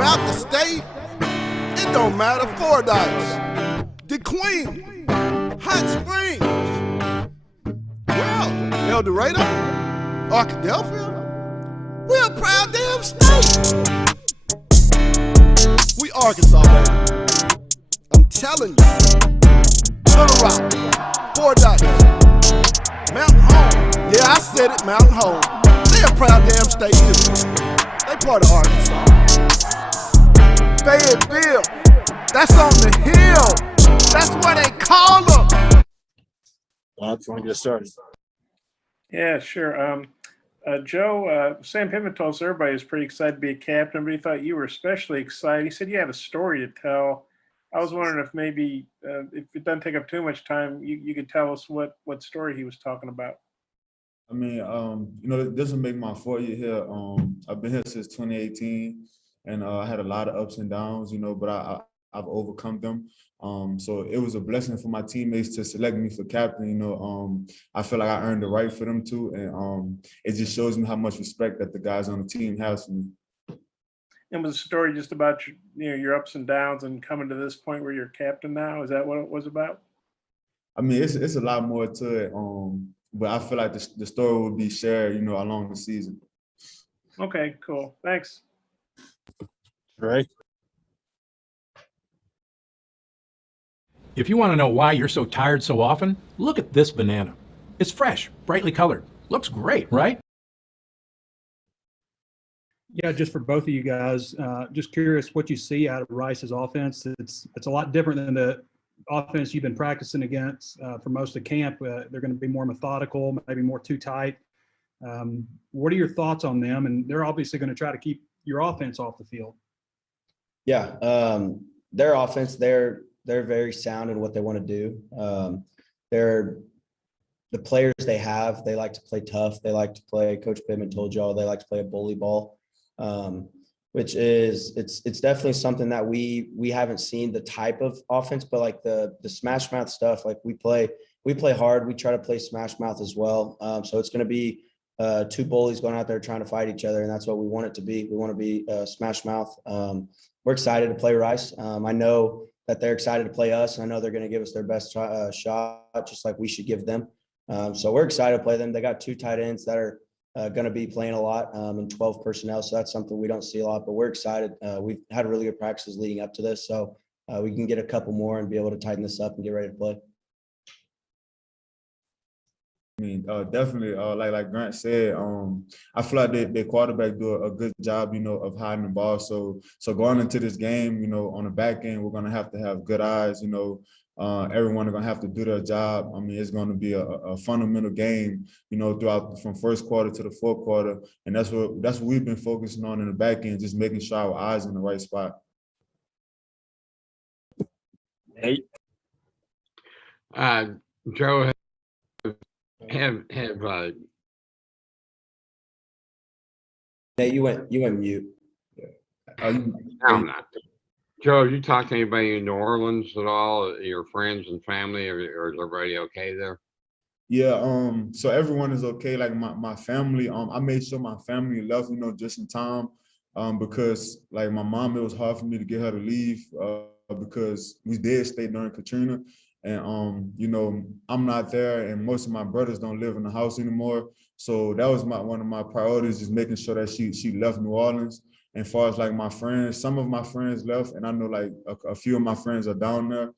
throughout the state. It don't matter. Fordyce, the Queen, Hot Springs, well, El Dorado, Arkadelphia. We're a proud damn state. We Arkansas, baby. I'm telling you. Little Rock, Fordyce, Mountain Home. Yeah, I said it, Mountain Home. They're a proud damn state too. They part of Arkansas. Fayetteville, that's on the hill. That's what they call them. Well, if you want to get started. Yeah, sure. Joe, Sam Pittman told us everybody was pretty excited to be a captain, but he thought you were especially excited. He said you have a story to tell. I was wondering if maybe, if it doesn't take up too much time, you could tell us what story he was talking about. I mean, this will make my 4th year here. I've been here since 2018, and I had a lot of ups and downs, but I've overcome them. So it was a blessing for my teammates to select me for captain. I feel like I earned the right for them too, and it just shows me how much respect that the guys on the team have for me. And was the story just about your ups and downs and coming to this point where you're captain now? Is that what it was about? I mean, it's a lot more to it, but I feel like the story will be shared, along the season. Okay, cool. Thanks. Right. If you want to know why you're so tired so often, look at this banana. It's fresh, brightly colored. Looks great, right? Yeah, just for both of you guys, just curious what you see out of Rice's offense. It's a lot different than the offense you've been practicing against for most of camp. They're going to be more methodical, maybe more too tight. What are your thoughts on them? And they're obviously going to try to keep your offense off the field. Yeah, their offense, they're very sound in what they want to do. They're the players they have. They like to play tough. They like to play. Coach Pittman told y'all they like to play a bully ball. Which is it's definitely something that we haven't seen the type of offense, but like the smash mouth stuff, like we play hard. We try to play smash mouth as well. So it's going to be 2 bullies going out there trying to fight each other, and that's what we want it to be. We want to be smash mouth. We're excited to play Rice. I know that they're excited to play us, and I know they're going to give us their best shot, just like we should give them. So we're excited to play them. They got 2 tight ends that are going to be playing a lot and 12 personnel. So that's something we don't see a lot, but we're excited. We've had really good practices leading up to this. So we can get a couple more and be able to tighten this up and get ready to play. I mean, definitely, like Grant said, I feel like their quarterback do a good job, of hiding the ball. So going into this game, on the back end, we're going to have good eyes, everyone are going to have to do their job. I mean, it's going to be a fundamental game, throughout from first quarter to the fourth quarter. And that's what we've been focusing on in the back end, just making sure our eyes in the right spot. Hey. Joe, have Hey, you went mute. I'm not. Joe, have you talked to anybody in New Orleans at all? Your friends and family, or is everybody okay there? Yeah, so everyone is okay. Like my family, I made sure my family left, just in time, because like my mom, it was hard for me to get her to leave because we did stay during Katrina, and I'm not there, and most of my brothers don't live in the house anymore. So that was one of my priorities, is making sure that she left New Orleans. And as far as like my friends, some of my friends left, and I know like a few of my friends are down there.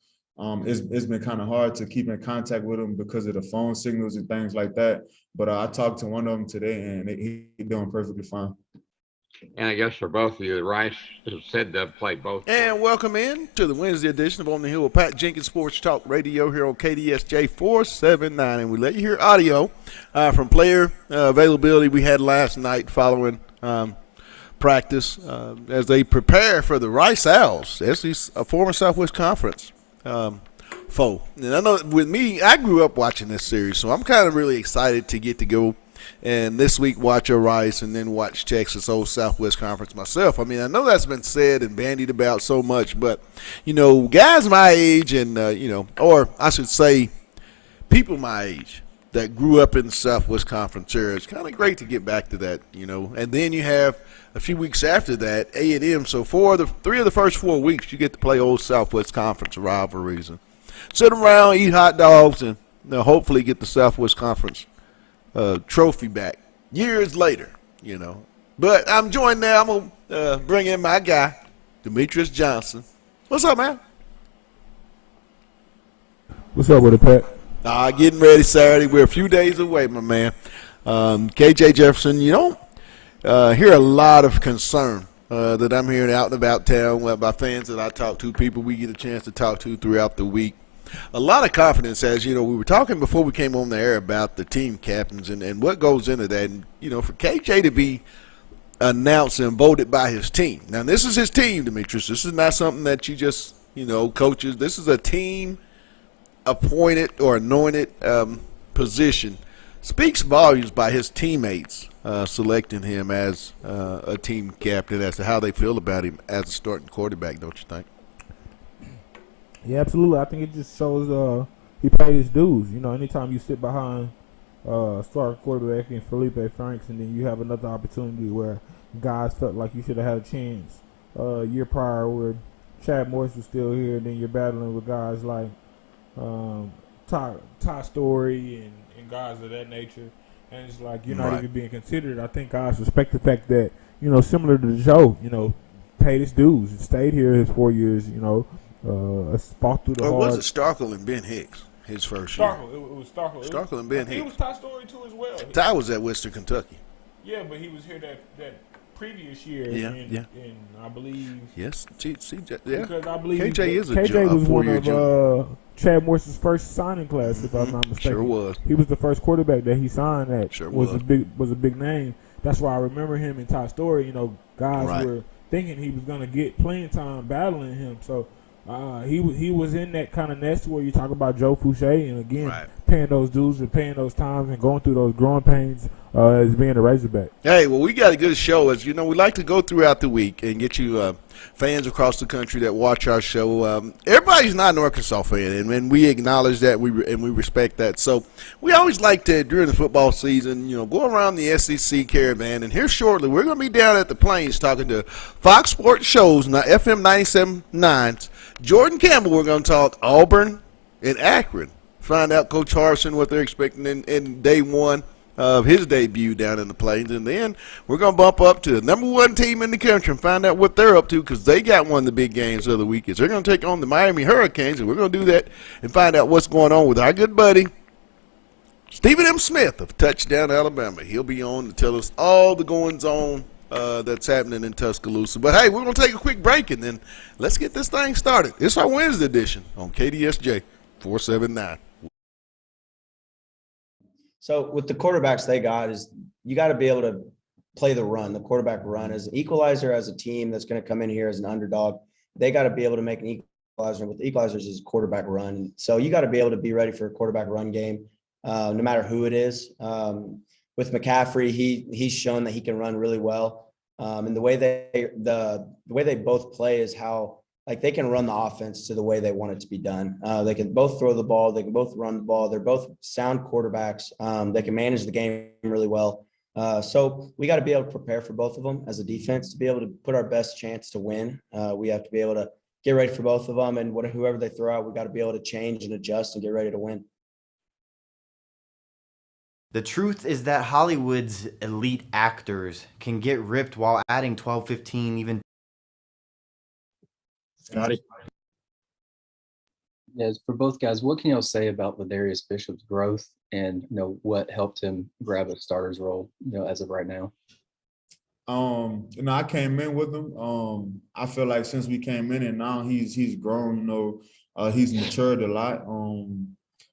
It's been kind of hard to keep in contact with them because of the phone signals and things like that. But I talked to one of them today, and he's doing perfectly fine. And I guess for both of you, Rice has said they'll play both. And welcome in to the Wednesday edition of On the Hill with Pat Jenkins Sports Talk Radio here on KDSJ 479. And we let you hear audio from player availability we had last night following practice as they prepare for the Rice Owls. That's a former Southwest Conference foe. And I know with me, I grew up watching this series, so I'm kind of really excited to get to go and this week watch a Rice and then watch Texas, old Southwest Conference myself. I mean, I know that's been said and bandied about so much, but, guys my age and, or I should say people my age that grew up in the Southwest Conference area, it's kind of great to get back to that, And then you have a few weeks after that, A&M. So three of the first 4 weeks, you get to play old Southwest Conference rivalries and sit around, eat hot dogs, and hopefully get the Southwest Conference trophy back years later, But I'm joined now. I'm going to bring in my guy, Demetrius Johnson. What's up, man? What's up with it, Pat? Getting ready Saturday. We're a few days away, my man. KJ Jefferson, you don't hear a lot of concern that I'm hearing out and about town by fans that I talk to, people we get a chance to talk to throughout the week. A lot of confidence, as we were talking before we came on the air about the team captains and what goes into that. And, for KJ to be announced and voted by his team. Now, this is his team, Demetrius. This is not something that you just, coaches. This is a team appointed or anointed position. Speaks volumes by his teammates selecting him as a team captain as to how they feel about him as a starting quarterback, don't you think? Yeah, absolutely. I think it just shows he paid his dues. Anytime you sit behind starting quarterback in Felipe Franks, and then you have another opportunity where guys felt like you should have had a chance year prior where Chad Morris was still here, and then you're battling with guys like Ty Story and guys of that nature. And it's like you're not even being considered. I think guys respect the fact that, similar to Joe, paid his dues and stayed here his 4 years, fought through the hard. Or was it Starkle and Ben Hicks, his first year? Starkle. It was Starkle. Starkle and Ben Hicks. He was Ty Story, too, as well. Ty was at Western Kentucky. Yeah, but he was here that previous year. Yeah. And I believe. Yes, yeah. Because I believe KJ is a KJ was one four-year of Chad Morris's first signing class, if I'm not mistaken. Sure was. He was the first quarterback that he signed that Sure was a big name. That's why I remember him in Ty Story. Guys were thinking he was going to get playing time battling him. So he was in that kind of nest where you talk about Joe Fouché, and again, paying those dues and paying those times and going through those growing pains as being a Razorback. Hey, well, we got a good show. As you know, we like to go throughout the week and get you fans across the country that watch our show. Everybody's not an Arkansas fan, and we acknowledge that we respect that. So we always like to, during the football season, go around the SEC caravan. And here shortly, we're going to be down at the Plains talking to Fox Sports Shows, FM 97.9's Jordan Campbell. We're going to talk Auburn and Akron. Find out Coach Harsin what they're expecting in day one of his debut down in the Plains. And then we're going to bump up to the number one team in the country and find out what they're up to, because they got one of the big games of the weekend. They're going to take on the Miami Hurricanes, and we're going to do that and find out what's going on with our good buddy Stephen M. Smith of Touchdown Alabama. He'll be on to tell us all the goings-on that's happening in Tuscaloosa. But, hey, we're going to take a quick break, and then let's get this thing started. It's our Wednesday edition on KDSJ 479. So with the quarterbacks they got is you got to be able to play the run, the quarterback run as an equalizer, as a team that's going to come in here as an underdog. They got to be able to make an equalizer. With the equalizers is quarterback run. So you got to be able to be ready for a quarterback run game, no matter who it is. With McCaffrey, he's shown that he can run really well. And the way they both play is how, like, they can run the offense to the way they want it to be done. They can both throw the ball. They can both run the ball. They're both sound quarterbacks. They can manage the game really well. So we got to be able to prepare for both of them as a defense to be able to put our best chance to win. We have to be able to get ready for both of them. And whoever they throw out, we got to be able to change and adjust and get ready to win. The truth is that Hollywood's elite actors can get ripped while adding 12, 15, even. Scotty. Yes, for both guys, what can y'all say about Ladarius Bishop's growth and what helped him grab a starter's role, as of right now? I came in with him. I feel like since we came in and now he's grown, he's matured a lot.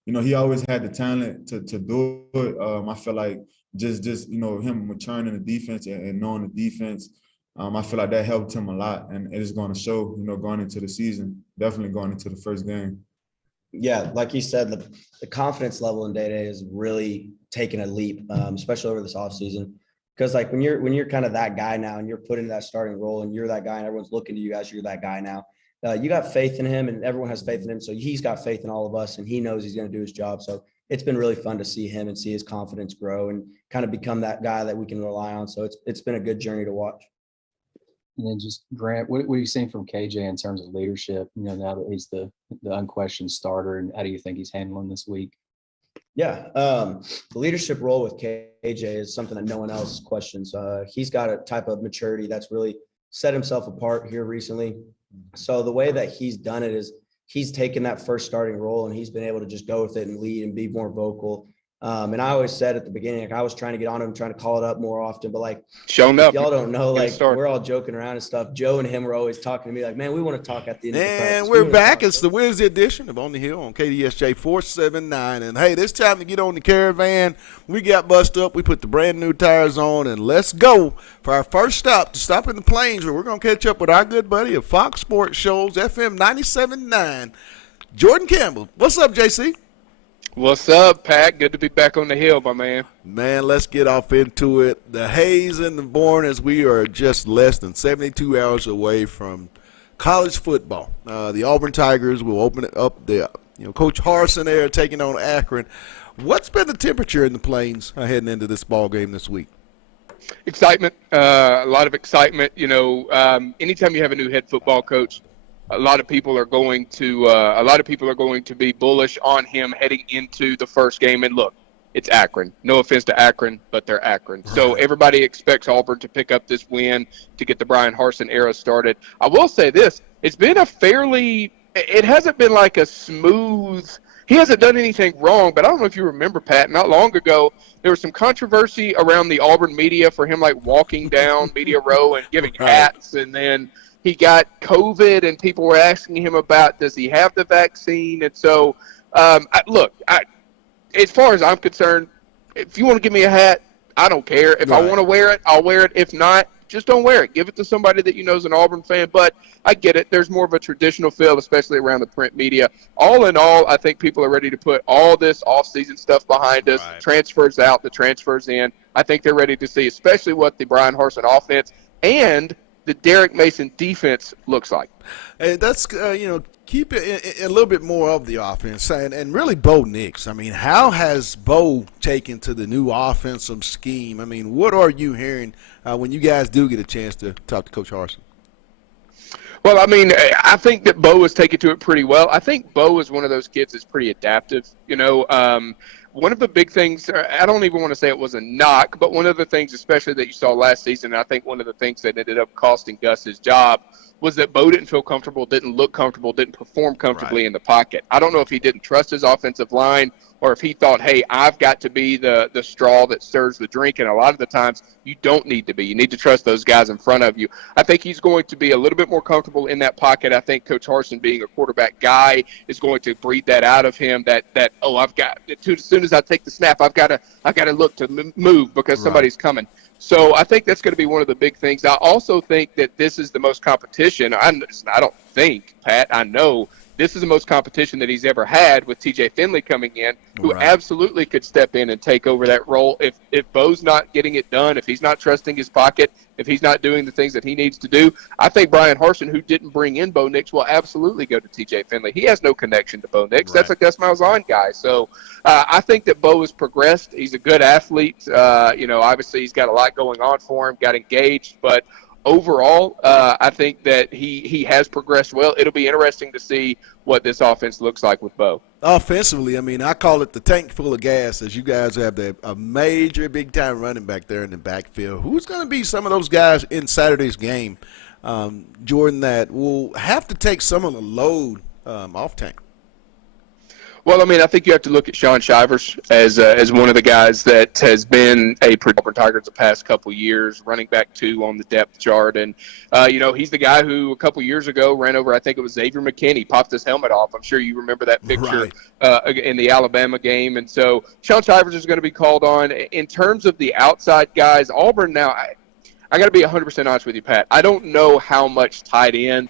He always had the talent to do it. I feel like just him maturing in the defense and knowing the defense, I feel like that helped him a lot, and it is going to show, going into the season, definitely going into the first game. Yeah, like you said, the confidence level in Day-Day is really taking a leap, especially over this offseason. Because like when you're kind of that guy now and you're put into that starting role and you're that guy and everyone's looking to you as you're that guy now, you got faith in him and everyone has faith in him. So he's got faith in all of us and he knows he's going to do his job. So it's been really fun to see him and see his confidence grow and kind of become that guy that we can rely on. So it's been a good journey to watch. And then just Grant, what are you seeing from KJ in terms of leadership? Now that he's the unquestioned starter, and how do you think he's handling this week? Yeah, the leadership role with KJ is something that no one else questions. He's got a type of maturity that's really set himself apart here recently. So the way that he's done it is he's taken that first starting role and he's been able to just go with it and lead and be more vocal. And I always said at the beginning, like I was trying to get on him, trying to call it up more often, but like showing up, y'all don't know, like we're all joking around and stuff. Joe and him were always talking to me like, man, we want to talk at the end of the practice. And we're back. It's the Wednesday edition of On the Hill on KDSJ 479. And hey, this time to get on the Caravan. We got bust up. We put the brand new tires on, and let's go for our first stop to stop in the Plains, where we're going to catch up with our good buddy of Fox Sports Shows, FM 97.9, Jordan Campbell. What's up, JC? What's up, Pat? Good to be back on the hill, my man. Man, let's get off into it. The Hayes and the Born, as we are just less than 72 hours away from college football. The Auburn Tigers will open it up there. Coach Harsin there taking on Akron. What's been the temperature in the Plains heading into this ball game this week? Excitement, a lot of excitement. Anytime you have a new head football coach, a lot of people are going to be bullish on him heading into the first game. And look, it's Akron. No offense to Akron, but they're Akron. So everybody expects Auburn to pick up this win to get the Brian Harsin era started. I will say this: it hasn't been like a smooth. He hasn't done anything wrong, but I don't know if you remember, Pat, not long ago, there was some controversy around the Auburn media for him like walking down Media Row and giving hats, and then he got COVID, and people were asking him about, does he have the vaccine? And so, as far as I'm concerned, if you want to give me a hat, I don't care. If I want to wear it, I'll wear it. If not, just don't wear it. Give it to somebody that you know is an Auburn fan. But I get it. There's more of a traditional feel, especially around the print media. All in all, I think people are ready to put all this off-season stuff behind us. The transfers out, the transfers in. I think they're ready to see, especially what the Brian Harsin offense and the Derek Mason defense looks like. And that's, keep it a little bit more of the offense. And really Bo Nix. I mean, how has Bo taken to the new offensive scheme? I mean, what are you hearing when you guys do get a chance to talk to Coach Harsin? Well, I mean, I think that Bo has taken to it pretty well. I think Bo is one of those kids that's pretty adaptive. One of the big things, I don't even want to say it was a knock, but one of the things especially that you saw last season, and I think one of the things that ended up costing Gus his job, was that Bo didn't feel comfortable, didn't look comfortable, didn't perform comfortably in the pocket. I don't know if he didn't trust his offensive line or if he thought, hey, I've got to be the straw that stirs the drink. And a lot of the times you don't need to be. You need to trust those guys in front of you. I think he's going to be a little bit more comfortable in that pocket. I think Coach Harsin, being a quarterback guy, is going to breed that out of him, that I've got to, as soon as I take the snap, I've got to look to move because somebody's coming. So I think that's going to be one of the big things. I also think that this is the most competition. I don't think, Pat, I know this is the most competition that he's ever had with TJ Finley coming in, who absolutely could step in and take over that role. If Bo's not getting it done, if he's not trusting his pocket, if he's not doing the things that he needs to do, I think Brian Harsin, who didn't bring in Bo Nix, will absolutely go to TJ Finley. He has no connection to Bo Nix. That's a Gus Malzahn guy. So I think that Bo has progressed. He's a good athlete. Obviously he's got a lot going on for him, got engaged, but overall, I think that he has progressed well. It'll be interesting to see what this offense looks like with Bo. Offensively, I mean, I call it the tank full of gas, as you guys have a major big-time running back there in the backfield. Who's going to be some of those guys in Saturday's game, Jordan, that will have to take some of the load off Tank? Well, I mean, I think you have to look at Sean Shivers as one of the guys that has been a Auburn Tigers the past couple years, running back 2 on the depth chart. And, he's the guy who a couple years ago ran over, I think it was Xavier McKinney, popped his helmet off. I'm sure you remember that picture in the Alabama game. And so Sean Shivers is going to be called on. In terms of the outside guys, Auburn now, I got to be 100% honest with you, Pat. I don't know how much tight end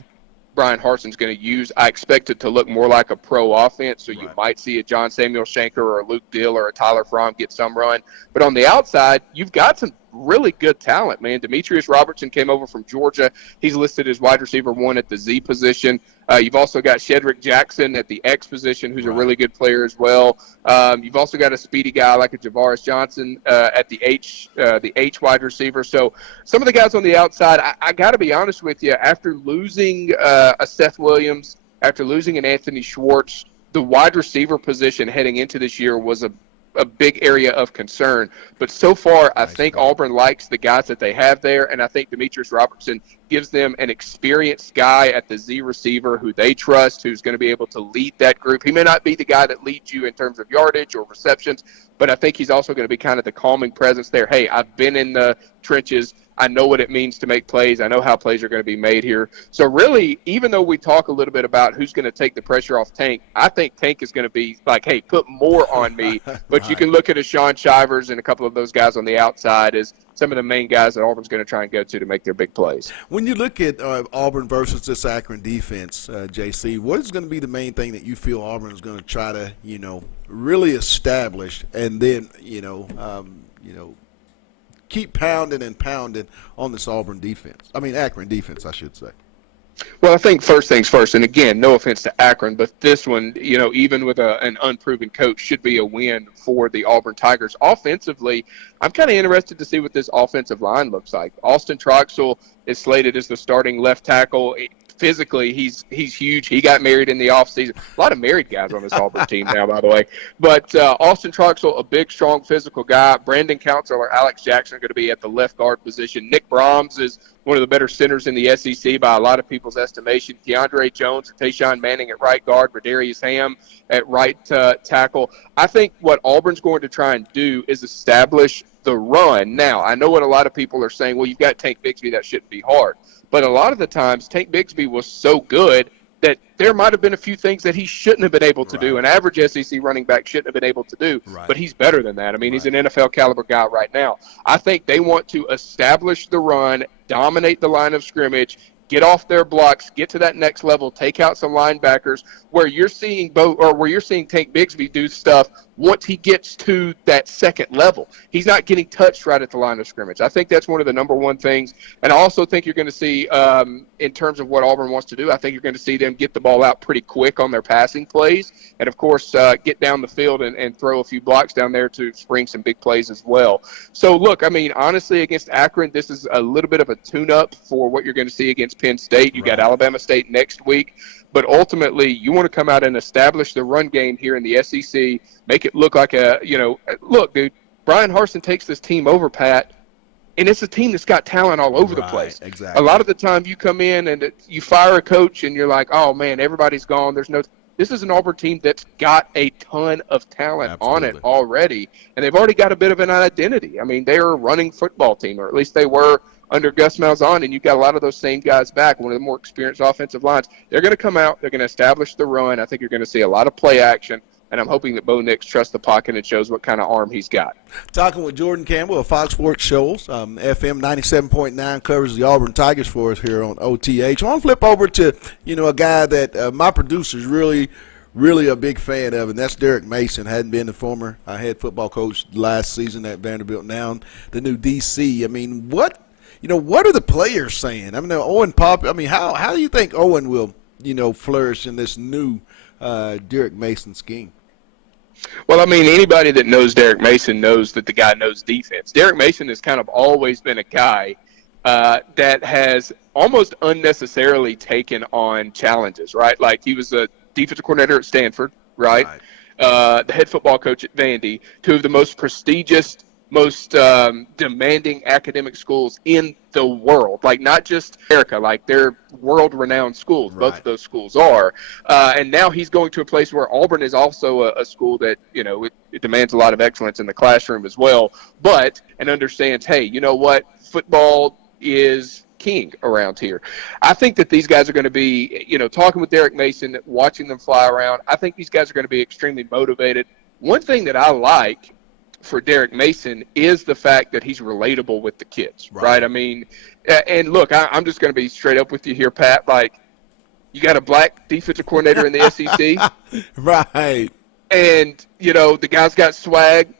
Brian Harsin's going to use. I expect it to look more like a pro offense, so you might see a John Samuel Shanker or a Luke Dill or a Tyler Fromm get some run. But on the outside, you've got some really good talent, man. Demetrius Robertson came over from Georgia. He's listed as wide receiver 1 at the Z position. You've also got Shedrick Jackson at the X position, who's a really good player as well. You've also got a speedy guy like a Javaris Johnson at the H wide receiver. So some of the guys on the outside, I got to be honest with you, after losing a Seth Williams, after losing an Anthony Schwartz, the wide receiver position heading into this year was a big area of concern. But so far, I think Auburn likes the guys that they have there, and I think Demetrius Robertson gives them an experienced guy at the Z receiver who they trust, who's going to be able to lead that group. He may not be the guy that leads you in terms of yardage or receptions, but I think he's also going to be kind of the calming presence there. Hey, I've been in the trenches. I know what it means to make plays. I know how plays are going to be made here. So really, even though we talk a little bit about who's going to take the pressure off Tank, I think Tank is going to be like, hey, put more on me. But you can look at a Sean Shivers and a couple of those guys on the outside as some of the main guys that Auburn's going to try and go to make their big plays. When you look at Auburn versus this Akron defense, JC, what is going to be the main thing that you feel Auburn is going to try to, really establish and then, keep pounding and pounding on this Akron defense, I should say? Well, I think first things first, and again, no offense to Akron, but this one, even with an unproven coach, should be a win for the Auburn Tigers. Offensively, I'm kind of interested to see what this offensive line looks like. Austin Troxell is slated as the starting left tackle. Physically, he's huge. He got married in the offseason. A lot of married guys on this Auburn team now, by the way. But Austin Troxell, a big, strong, physical guy. Brandon Counselor, Alex Jackson are going to be at the left guard position. Nick Brahms is one of the better centers in the SEC by a lot of people's estimation. Keandre Jones and Tayshawn Manning at right guard. Radarius Ham at right tackle. I think what Auburn's going to try and do is establish the run. Now, I know what a lot of people are saying, well, you've got Tank Bigsby, that shouldn't be hard. But a lot of the times, Tank Bigsby was so good that there might have been a few things that he shouldn't have been able to do. An average SEC running back shouldn't have been able to do, but he's better than that. I mean, he's an NFL caliber guy right now. I think they want to establish the run, dominate the line of scrimmage, get off their blocks, get to that next level, take out some linebackers where you're seeing Tank Bigsby do stuff once he gets to that second level. He's not getting touched right at the line of scrimmage. I think that's one of the number one things. And I also think you're going to see, in terms of what Auburn wants to do, I think you're going to see them get the ball out pretty quick on their passing plays. And, of course, get down the field and throw a few blocks down there to spring some big plays as well. So, look, I mean, honestly, against Akron, this is a little bit of a tune-up for what you're going to see against Penn State. You got Alabama State next week. But ultimately, you want to come out and establish the run game here in the SEC, make it look like look, dude, Brian Harsin takes this team over, Pat, and it's a team that's got talent all over the place. Exactly. A lot of the time you come in and you fire a coach and you're like, oh, man, everybody's gone. This is an Auburn team that's got a ton of talent on it already, and they've already got a bit of an identity. I mean, they're a running football team, or at least they were under Gus Malzahn, and you've got a lot of those same guys back, one of the more experienced offensive lines. They're going to come out. They're going to establish the run. I think you're going to see a lot of play action, and I'm hoping that Bo Nix trusts the pocket and shows what kind of arm he's got. Talking with Jordan Campbell of Fox Sports Shoals. FM 97.9 covers the Auburn Tigers for us here on OTH. I want to flip over to, a guy that my producer's really a big fan of, and that's Derek Mason. Hadn't been the former head football coach last season at Vanderbilt, now the new DC. I mean, what are the players saying? I mean, Owen Pop. I mean, how do you think Owen will, flourish in this new Derek Mason scheme? Well, I mean, anybody that knows Derek Mason knows that the guy knows defense. Derek Mason has kind of always been a guy that has almost unnecessarily taken on challenges, right? Like he was a defensive coordinator at Stanford, right? The head football coach at Vandy, two of the most prestigious, most demanding academic schools in the world, like not just America, like they're world-renowned schools. Both of those schools are. And now he's going to a place where Auburn is also a school that, it demands a lot of excellence in the classroom as well, and understands, hey, you know what? Football is king around here. I think that these guys are going to be, talking with Derek Mason, watching them fly around. I think these guys are going to be extremely motivated. One thing that I like for Derek Mason is the fact that he's relatable with the kids, right? I mean, and look, I'm just going to be straight up with you here, Pat. Like, you got a black defensive coordinator in the SEC. Right. And, the guy's got swag,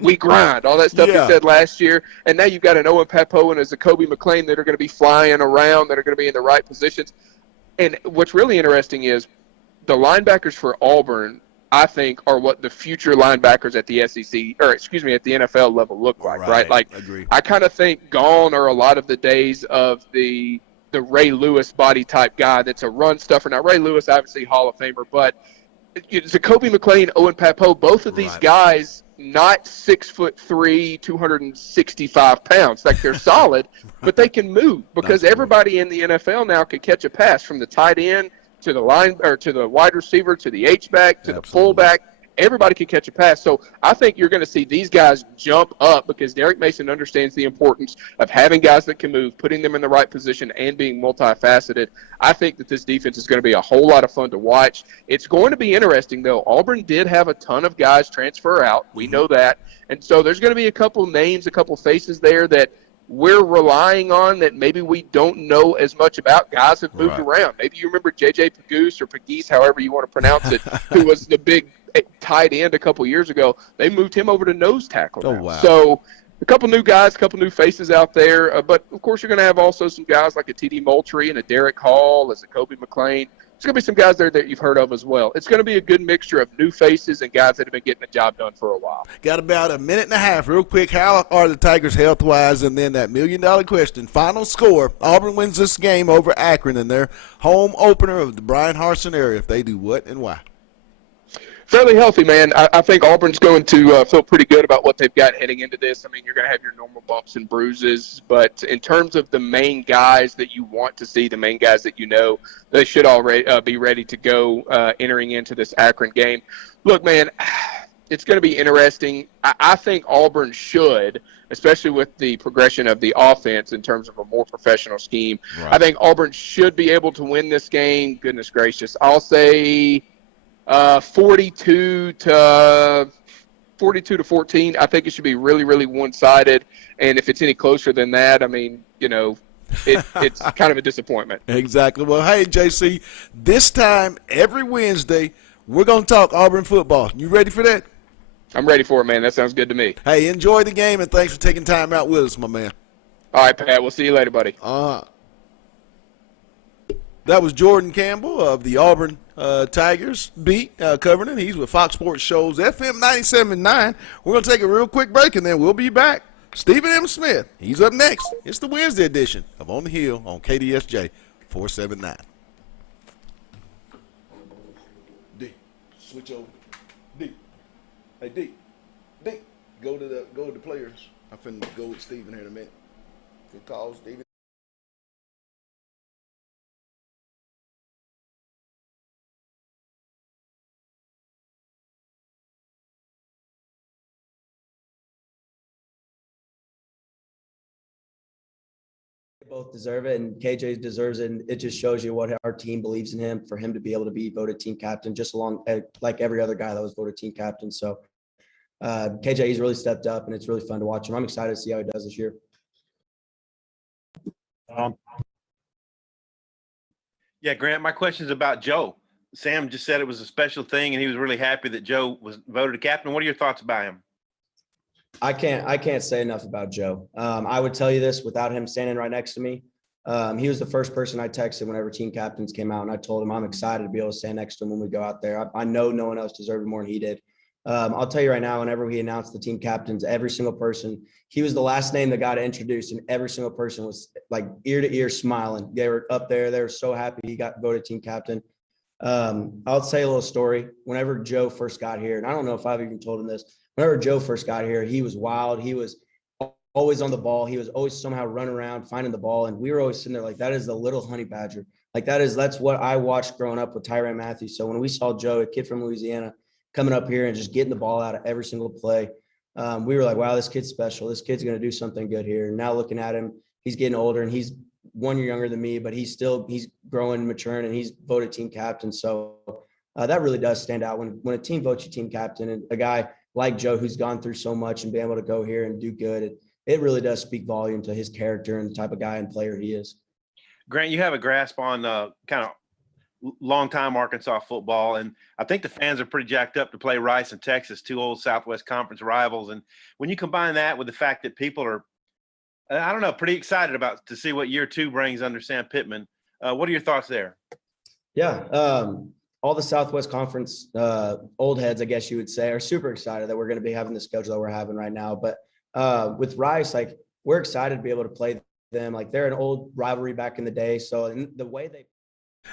we grind, all that stuff Yeah. he said last year. And now you've got an Owen Papo and a Zacoby McClain that are going to be flying around, that are going to be in the right positions. And what's really interesting is the linebackers for Auburn, I think, are what the future linebackers at the SEC, or excuse me, at the NFL level look like, right? Like, Agree. I kind of think gone are a lot of the days of the Ray Lewis body type guy that's a run stuffer. Now, Ray Lewis, obviously Hall of Famer, but Zacoby McClain, Owen Papo, both of these guys, not 6'3", 265 pounds. Like, they're solid, but they can move because everybody in the NFL now can catch a pass from the tight end to the line or to the wide receiver, to the H-back, to the fullback. Everybody can catch a pass. So I think you're going to see these guys jump up because Derek Mason understands the importance of having guys that can move, putting them in the right position, and being multifaceted. I think that this defense is going to be a whole lot of fun to watch. It's going to be interesting, though. Auburn did have a ton of guys transfer out. We know that. And so there's going to be a couple names, a couple faces there that we're relying on that maybe we don't know as much about. Guys have moved around. Maybe you remember J.J. Pagoose or Pageese, however you want to pronounce it, who was the big tight end a couple years ago. They moved him over to nose tackle now. Oh, wow. So a couple new guys, a couple new faces out there. But, of course, you're going to have also some guys like a T.D. Moultrie and a Derek Hall, as a Kobe McClain. There's going to be some guys there that you've heard of as well. It's going to be a good mixture of new faces and guys that have been getting the job done for a while. Got about a minute and a half. Real quick, how are the Tigers health-wise? And then that million-dollar question. Final score, Auburn wins this game over Akron in their home opener of the Brian Harsin area. If they do what and why? Fairly healthy, man. I think Auburn's going to feel pretty good about what they've got heading into this. I mean, you're going to have your normal bumps and bruises, but in terms of the main guys that you want to see, the main guys that they should already be ready to go entering into this Akron game. Look, man, it's going to be interesting. I think Auburn should, especially with the progression of the offense in terms of a more professional scheme. Right. I think Auburn should be able to win this game. Goodness gracious. I'll say 42 to 14. I think it should be really, really one-sided. And if it's any closer than that, I mean, it's kind of a disappointment. Exactly. Well, hey, JC, this time every Wednesday we're going to talk Auburn football. You ready for that? I'm ready for it, man. That sounds good to me. Hey, enjoy the game, and thanks for taking time out with us, my man. All right, Pat. We'll see you later, buddy. That was Jordan Campbell of the Auburn Tigers beat covering it. He's with Fox Sports Shows FM 97.9. We're going to take a real quick break, and then we'll be back. Stephen M. Smith, he's up next. It's the Wednesday edition of On the Hill on KDSJ 479. D, switch over. D, hey D, go to the players. I'm finna go with Stephen here in a minute. Good call, Stephen. Both deserve it, and KJ deserves it. And it just shows you what our team believes in him for him to be able to be voted team captain, just along like every other guy that was voted team captain. So KJ, he's really stepped up, and it's really fun to watch him. I'm excited to see how he does this year. Yeah, Grant, my question is about Joe. Sam just said it was a special thing, and he was really happy that Joe was voted captain. What are your thoughts about him? I can't say enough about Joe. I would tell you this without him standing right next to me. He was the first person I texted whenever team captains came out, and I told him I'm excited to be able to stand next to him when we go out there. I know no one else deserved it more than he did. I'll tell you right now, whenever we announced the team captains, every single person, he was the last name that got introduced, and every single person was like ear to ear smiling. They were up there. They were so happy he got voted team captain. I'll say a little story. Whenever Joe first got here, and I don't know if I've even told him this, whenever Joe first got here, he was wild. He was always on the ball. He was always somehow running around, finding the ball. And we were always sitting there like, that is the little honey badger. Like that's what I watched growing up with Tyrann Matthew. So when we saw Joe, a kid from Louisiana, coming up here and just getting the ball out of every single play, we were like, wow, this kid's special. This kid's going to do something good here. And now looking at him, he's getting older, and he's 1 year younger than me, but he's growing and maturing, and he's voted team captain. So that really does stand out when a team votes you team captain, and a guy like Joe, who's gone through so much and be able to go here and do good. It really does speak volume to his character and the type of guy and player he is. Grant, you have a grasp on kind of longtime Arkansas football. And I think the fans are pretty jacked up to play Rice and Texas, two old Southwest Conference rivals. And when you combine that with the fact that people are, I don't know, pretty excited to see what year 2 brings under Sam Pittman. What are your thoughts there? Yeah. All the Southwest Conference old heads, I guess you would say, are super excited that we're going to be having the schedule that we're having right now. But with Rice, like, we're excited to be able to play them. Like, they're an old rivalry back in the day. So in the way they.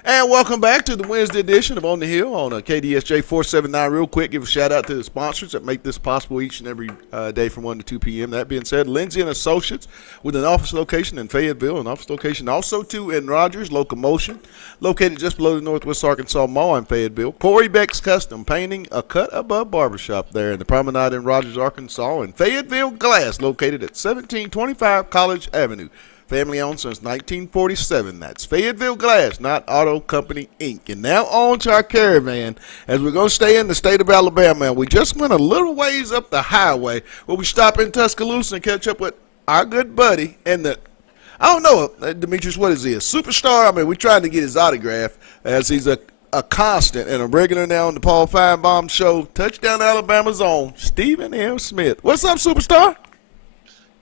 And welcome back to the Wednesday edition of On the Hill on KDSJ 479. Real quick, give a shout out to the sponsors that make this possible each and every day from 1 to 2 p.m. That being said, Lindsay and Associates with an office location in Fayetteville, an office location also too in Rogers, Locomotion, located just below the Northwest Arkansas Mall in Fayetteville. Corey Beck's Custom Painting, a cut above barbershop there in the Promenade in Rogers, Arkansas, and Fayetteville Glass, located at 1725 College Avenue. Family owned since 1947. That's Fayetteville Glass, not Auto Company, Inc. And now on to our caravan, as we're going to stay in the state of Alabama. And we just went a little ways up the highway where we stop in Tuscaloosa and catch up with our good buddy and I don't know, Demetrius, what is he, a superstar? I mean, we're trying to get his autograph as he's a constant and a regular now on the Paul Feinbaum Show. Touchdown Alabama's own Stephen M. Smith. What's up, superstar?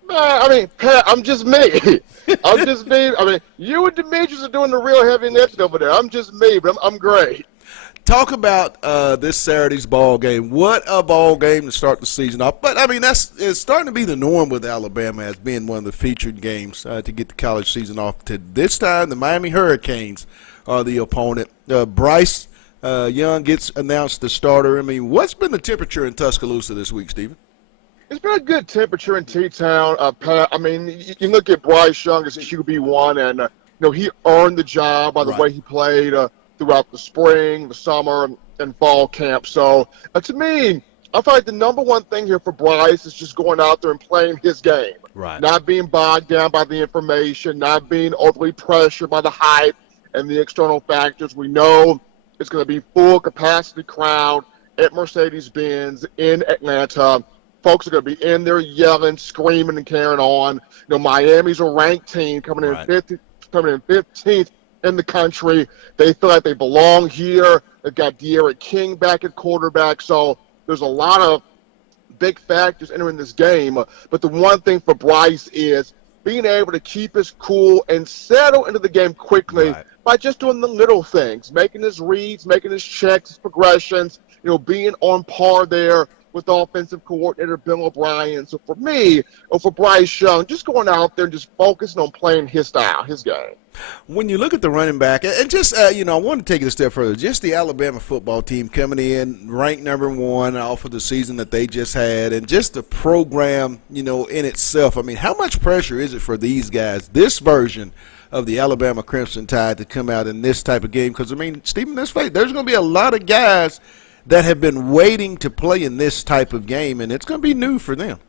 Man, I mean, Pat, I'm just me. I'm just me. I mean, you and Demetrius are doing the real heavy lifting over there. I'm just me, but I'm great. Talk about this Saturday's ball game. What a ball game to start the season off. But, I mean, it's starting to be the norm with Alabama as being one of the featured games to get the college season off. To this time, the Miami Hurricanes are the opponent. Bryce Young gets announced the starter. I mean, what's been the temperature in Tuscaloosa this week, Stephen? It's been a good temperature in T-Town, Pat. I mean, you look at Bryce Young as a QB1, and he earned the job by the way he played throughout the spring, the summer, and fall camp. So, to me, I feel like the number one thing here for Bryce is just going out there and playing his game. Right. Not being bogged down by the information, not being overly pressured by the hype and the external factors. We know it's going to be full capacity crowd at Mercedes-Benz in Atlanta. Folks are going to be in there yelling, screaming, and carrying on. Miami's a ranked team coming in 15th in the country. They feel like they belong here. They've got De'Aaron King back at quarterback. So there's a lot of big factors entering this game. But the one thing for Bryce is being able to keep his cool and settle into the game quickly by just doing the little things, making his reads, making his checks, his progressions, being on par there with offensive coordinator Bill O'Brien. So for me, or for Bryce Young, just going out there and just focusing on playing his style, his game. When you look at the running back, and just, I want to take it a step further, just the Alabama football team coming in ranked number 1 off of the season that they just had, and just the program, in itself. I mean, how much pressure is it for these guys, this version of the Alabama Crimson Tide, to come out in this type of game? Because, I mean, Stephen, there's going to be a lot of guys that have been waiting to play in this type of game, and it's going to be new for them.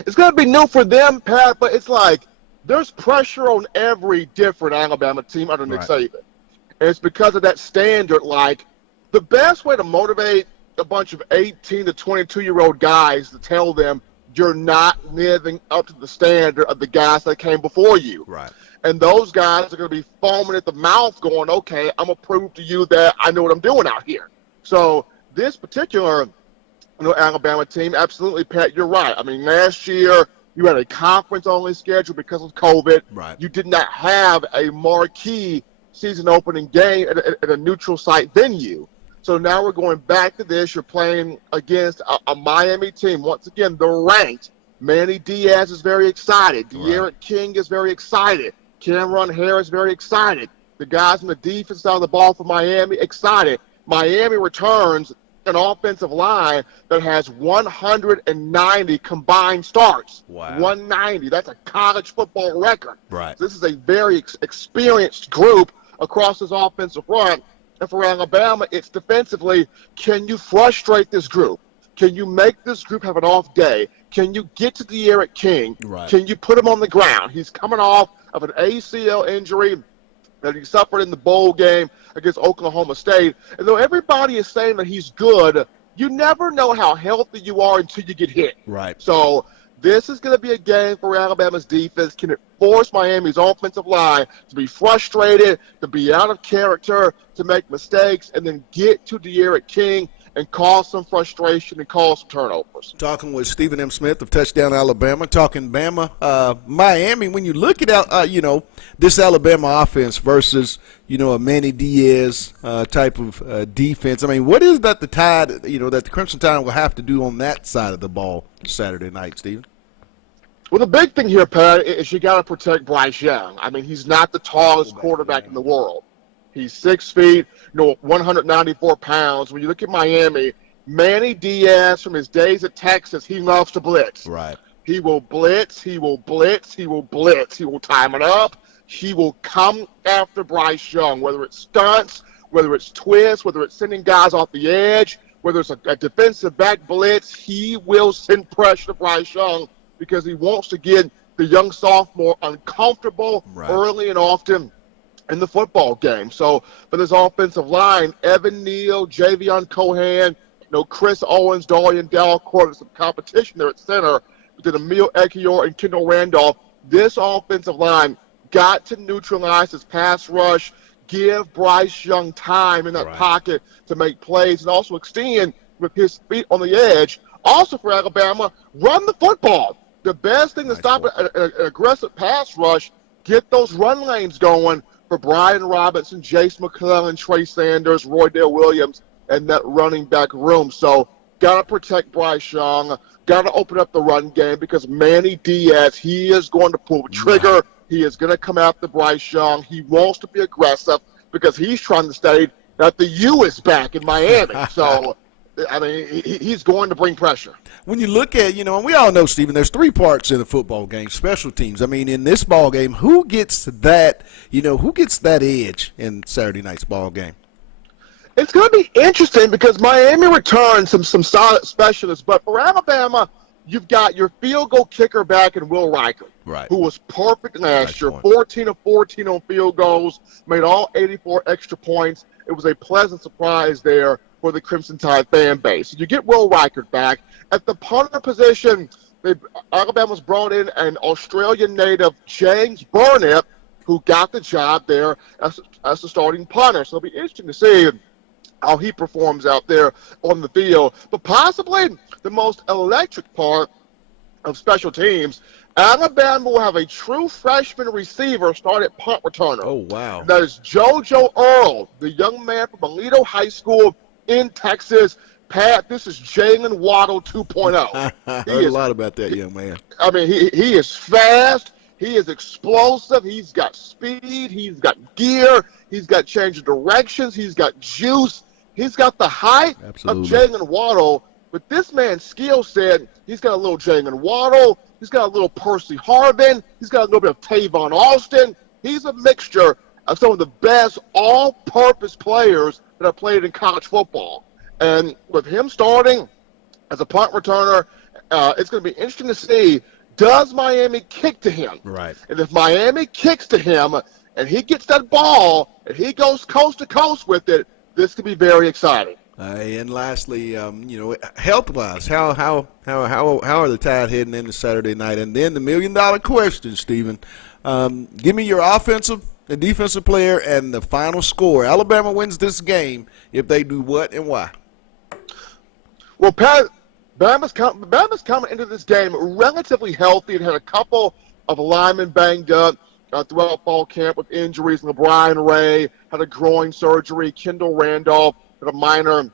It's going to be new for them, Pat, but it's like there's pressure on every different Alabama team under Nick Saban. And it's because of that standard. Like, the best way to motivate a bunch of 18 to 22-year-old guys to tell them you're not living up to the standard of the guys that came before you. Right. And those guys are going to be foaming at the mouth going, okay, I'm going to prove to you that I know what I'm doing out here. So this particular Alabama team, absolutely, Pat, you're right. I mean, last year you had a conference-only schedule because of COVID. Right. You did not have a marquee season-opening game at a neutral site venue. So now we're going back to this. You're playing against a Miami team. Once again, they're ranked. Manny Diaz is very excited. De'Aaron King is very excited. Cameron Harris very excited. The guys on the defense side of the ball for Miami, excited. Miami returns an offensive line that has 190 combined starts. Wow. 190. That's a college football record. Right. So this is a very experienced group across this offensive front. And for Alabama, it's defensively, can you frustrate this group? Can you make this group have an off day? Can you get to De'Aaron King? Right. Can you put him on the ground? He's coming off of an ACL injury that he suffered in the bowl game against Oklahoma State. And though everybody is saying that he's good, you never know how healthy you are until you get hit. Right. So This is going to be a game for Alabama's defense. Can it force Miami's offensive line to be frustrated, to be out of character, to make mistakes, and then get to De'Aaron King and cause some frustration and cause some turnovers? Talking with Stephen M. Smith of Touchdown Alabama, talking Bama, Miami. When you look at this Alabama offense versus a Manny Diaz type of defense, I mean, what is that the Tide, that the Crimson Tide will have to do on that side of the ball Saturday night, Stephen? Well, the big thing here, Pat, is you got to protect Bryce Young. I mean, he's not the tallest quarterback in the world. He's 6 feet, 194 pounds. When you look at Miami, Manny Diaz from his days at Texas, he loves to blitz. Right. He will blitz. He will blitz. He will blitz. He will time it up. He will come after Bryce Young, whether it's stunts, whether it's twists, whether it's sending guys off the edge, whether it's a defensive back blitz. He will send pressure to Bryce Young because he wants to get the young sophomore uncomfortable early and often in the football game. So for this offensive line, Evan Neal, Javion Cohan, Chris Owens, Dorian Dalcourt, some competition there at center. With Emil Ekiyor and Kendall Randolph, this offensive line got to neutralize his pass rush, give Bryce Young time in that pocket to make plays, and also extend with his feet on the edge. Also for Alabama, run the football. The best thing to stop an aggressive pass rush, get those run lanes going for Brian Robinson, Jace McClellan, Trey Sanders, Roydale Williams, and that running back room. So got to protect Bryce Young, got to open up the run game because Manny Diaz, he is going to pull the trigger. He is going to come after Bryce Young. He wants to be aggressive because he's trying to state that the U is back in Miami. So, I mean, he's going to bring pressure. When you look at, and we all know, Stephen, there's 3 parts in a football game, special teams. I mean, in this ball game, who gets that, who gets that edge in Saturday night's ball game? It's going to be interesting because Miami returned some solid specialists, but for Alabama, you've got your field goal kicker back in Will Riker, who was perfect last year, 14 of 14 on field goals, made all 84 extra points. It was a pleasant surprise there for the Crimson Tide fan base. You get Will Riker back. At the punter position, Alabama's brought in an Australian native, James Burnett, who got the job there as the starting punter. So it'll be interesting to see how he performs out there on the field. But possibly the most electric part of special teams, Alabama will have a true freshman receiver start at punt returner. Oh, wow. That is JoJo Earl, the young man from Aledo High School in Texas. Pat, this is Jalen Waddle 2.0. I heard a lot about that young man. I mean, he is fast. He is explosive. He's got speed. He's got gear. He's got change of directions. He's got juice. He's got the height of Jalen Waddle. But this man's skill set, he's got a little Jalen Waddle. He's got a little Percy Harvin. He's got a little bit of Tavon Austin. He's a mixture of some of the best all-purpose players that have played in college football. And with him starting as a punt returner, it's going to be interesting to see, does Miami kick to him? Right. And if Miami kicks to him and he gets that ball and he goes coast to coast with it, this could be very exciting. And lastly, health-wise, how are the Tide heading into Saturday night? And then the million-dollar question, Stephen, give me your offensive and defensive player and the final score. Alabama wins this game if they do what and why? Well, Pat, Bama's coming into this game relatively healthy and had a couple of linemen banged up throughout fall camp with injuries. LeBron Ray had a groin surgery. Kendall Randolph had a minor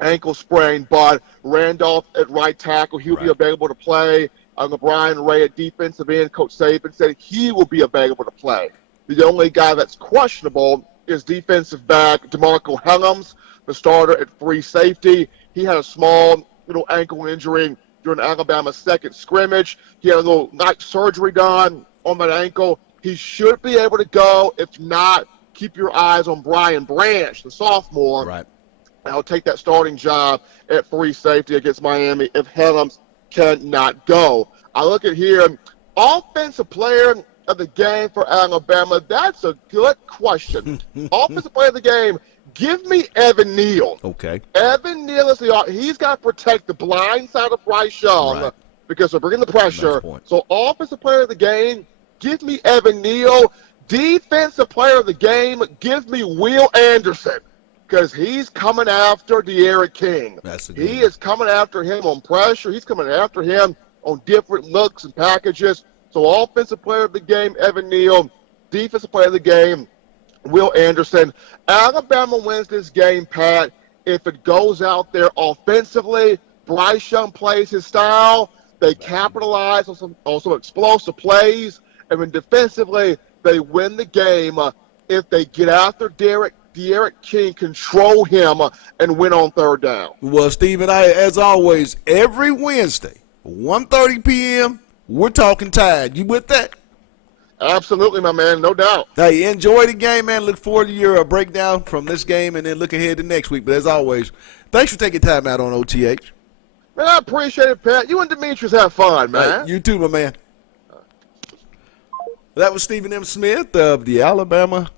ankle sprain, but Randolph at right tackle, he'll be available to play. LeBron Ray at defensive end, Coach Saban said he will be available to play. The only guy that's questionable is defensive back DeMarco Helms, the starter at free safety. He had a small little ankle injury during Alabama's second scrimmage. He had a little night surgery done on that ankle. He should be able to go. If not, keep your eyes on Brian Branch, the sophomore. Right. And he'll take that starting job at free safety against Miami if Helms cannot go. I look at here, offensive player of the game for Alabama. That's a good question. Offensive player of the game, give me Evan Neal. Okay. Evan Neal is he's got to protect the blind side of Bryce Young. because they're bringing the pressure. Nice point. So offensive player of the game, give me Evan Neal. Defensive player of the game, give me Will Anderson, because he's coming after De'Aaron King. He is coming after him on pressure. He's coming after him on different looks and packages. So offensive player of the game, Evan Neal. Defensive player of the game, Will Anderson. Alabama wins this game, Pat, if it goes out there offensively. Bryce Young plays his style. They capitalize on some explosive plays. And then defensively, they win the game if they get after De'Aaron King, control him, and win on third down. Well, Steve and I, as always, every Wednesday, 1:30 p.m., we're talking Tide. You with that? Absolutely, my man, no doubt. Hey, enjoy the game, man. Look forward to your breakdown from this game and then look ahead to next week. But as always, thanks for taking time out on OTH. Man, I appreciate it, Pat. You and Demetrius have fun, man. Hey, you too, my man. That was Stephen M. Smith of the Alabama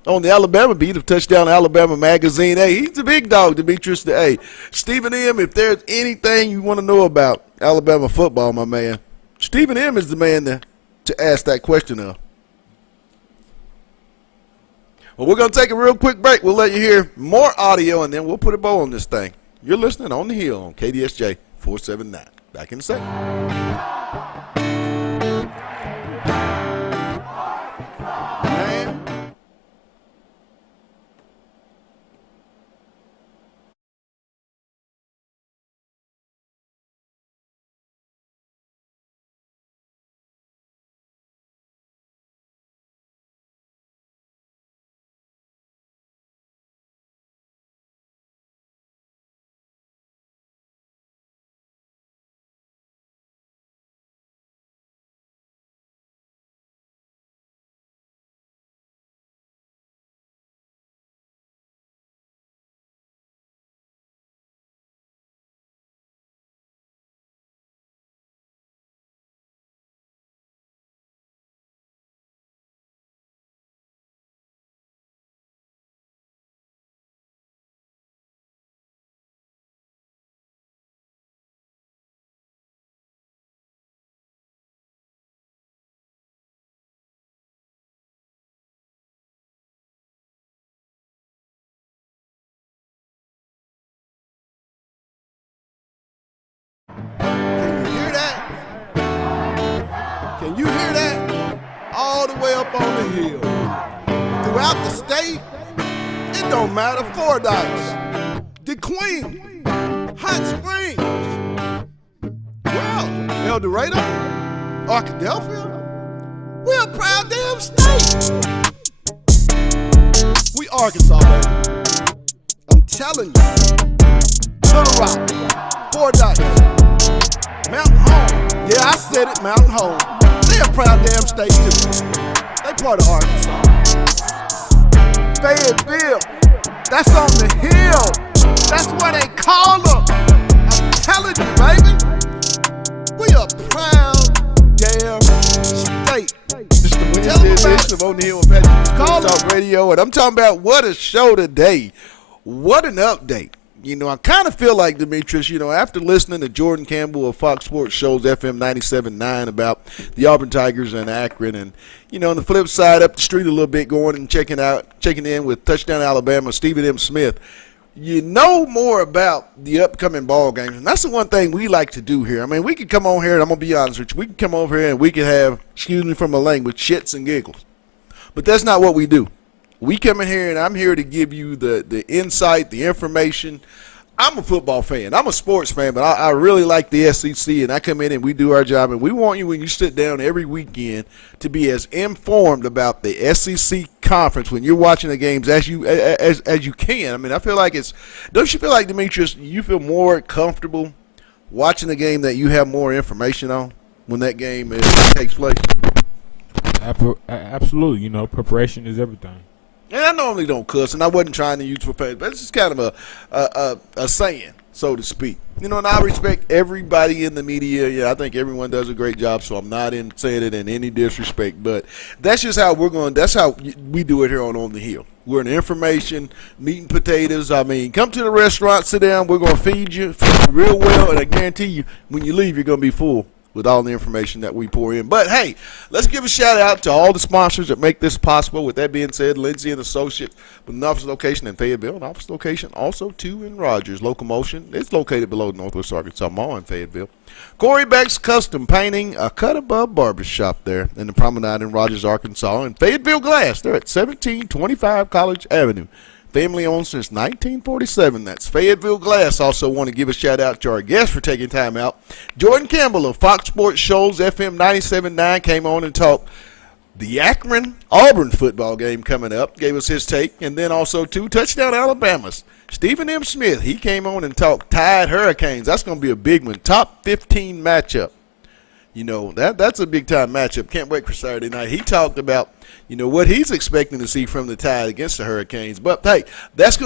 beat of Touchdown Alabama magazine. Hey, he's the big dog, Demetrius. Hey, Stephen M., if there's anything you want to know about Alabama football, my man, Stephen M. is the man to ask that question of. Well, we're going to take a real quick break. We'll let you hear more audio, and then we'll put a bow on this thing. You're listening on the Hill on KDSJ 479. Back in a second. Can you hear that? All the way up on the hill. Throughout the state, it don't matter. Fordyce, the Queen, Hot Springs, well, El Dorado, Arkadelphia. We're a proud damn state. We Arkansas, baby. I'm telling you. Little Rock, Fordyce, Mountain Home. Yeah, I said it, Mountain Home. They're a proud damn state too. They part of Arkansas. Fayetteville, that's on the hill. That's what they call them. I'm telling you, baby. We a proud damn state. This is the Wednesday edition of On the Hill with Patrick Talk Radio, and I'm talking about what a show today. What an update. You know, I kind of feel like, Demetrius, you know, after listening to Jordan Campbell of Fox Sports shows FM 97.9 about the Auburn Tigers and Akron, and, you know, on the flip side, up the street a little bit, going and checking in with Touchdown Alabama, Stephen M. Smith, you know more about the upcoming ball games. And that's the one thing we like to do here. I mean, we could come on here, and I'm going to be honest with you, we could come over here and we could have, excuse me from my language, shits and giggles. But that's not what we do. We come in here, and I'm here to give you the insight, the information. I'm a football fan. I'm a sports fan, but I really like the SEC, and I come in and we do our job. And we want you, when you sit down every weekend, to be as informed about the SEC conference when you're watching the games as you can. I mean, I feel like don't you feel like, Demetrius, you feel more comfortable watching the game that you have more information on when that game takes place? Absolutely. You know, preparation is everything. And I normally don't cuss, and I wasn't trying to use profanity, but it's just kind of a saying, so to speak. You know, and I respect everybody in the media. Yeah, I think everyone does a great job, so I'm not saying it in any disrespect. But that's just how that's how we do it here on the Hill. We're an information, meat and potatoes. I mean, come to the restaurant, sit down. We're going to feed you real well, and I guarantee you, when you leave, you're going to be full with all the information that we pour in. But, hey, let's give a shout-out to all the sponsors that make this possible. With that being said, Lindsay and Associates with an office location in Fayetteville, an office location also, too, in Rogers. Locomotion is located below Northwest Arkansas Mall in Fayetteville. Corey Beck's Custom Painting, a cut above barbershop there in the Promenade in Rogers, Arkansas. And Fayetteville Glass, they're at 1725 College Avenue. Family owned since 1947. That's Fayetteville Glass. Also want to give a shout out to our guests for taking time out. Jordan Campbell of Fox Sports Shoals FM 97.9 came on and talked the Akron-Auburn football game coming up. Gave us his take. And then also 2 touchdown Alabamas. Stephen M. Smith, he came on and talked Tide Hurricanes. That's going to be a big one. Top 15 matchup. You know, that's a big-time matchup. Can't wait for Saturday night. He talked about, you know, what he's expecting to see from the Tide against the Hurricanes. But, hey, that's going